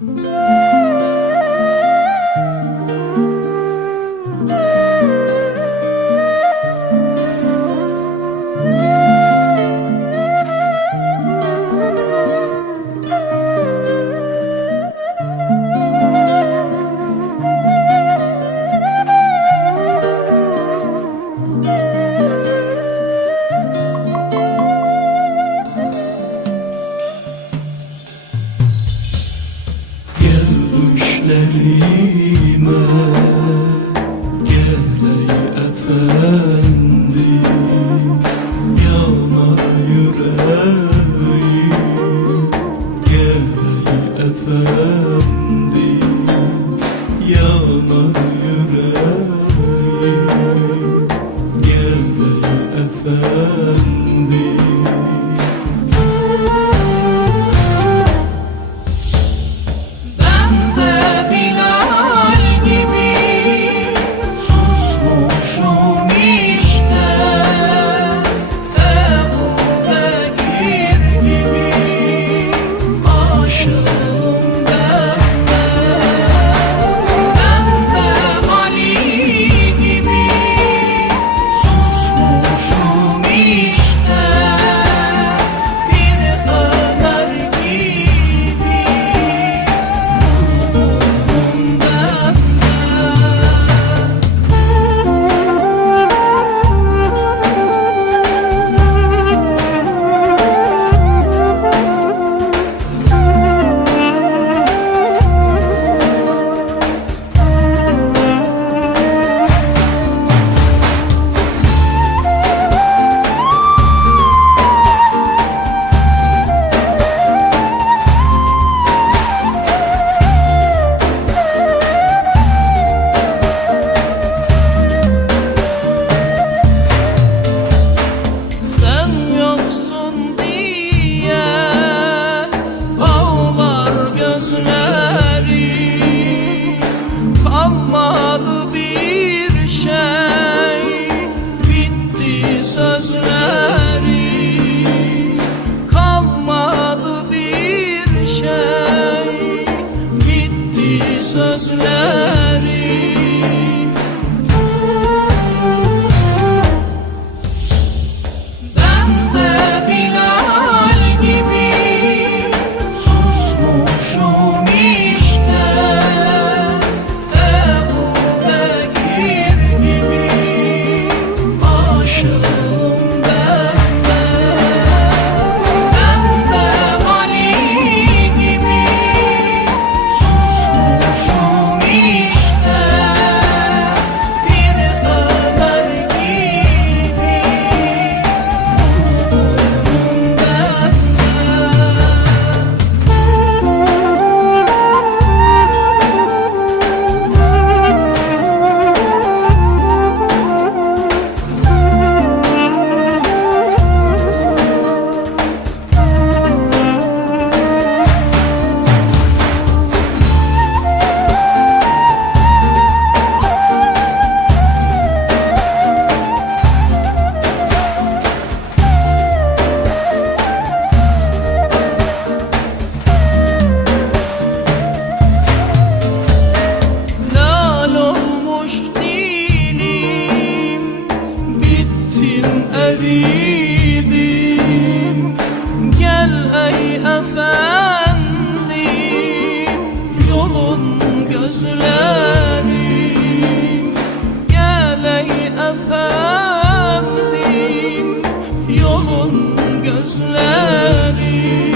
Gel düşlerime mürşidim Gel ey efendim Yolun gözlerim. Gel ey efendim Yolun gözlerim.